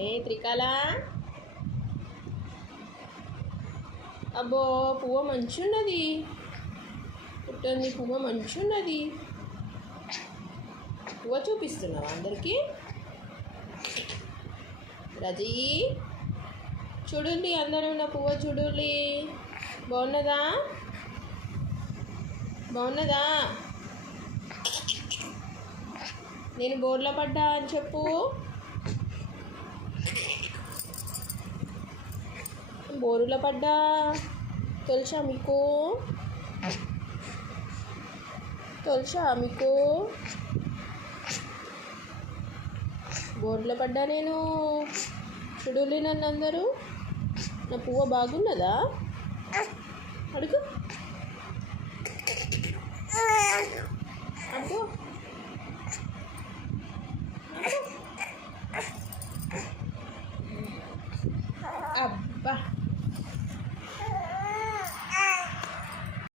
ఏ త్రికాల అబ్బో పువ్వ మంచున్నది. పుట్టంది పువ్వ మంచున్నది. పువ్వ చూపిస్తున్నావా అందరికీ? రజీ చూడండి, అందరూ నా పువ్వ చూడండి. బాగున్నదా? బాగున్నదా? నేను బోర్లో పడ్డా అని చెప్పు. బోరులో పడ్డా తెలుసా మీకు? బోర్లో పడ్డా నేను. చూడులే నన్ను అందరూ. నా పువ్వ బాగున్నదా? అడుగు అడుగు. అబ్బా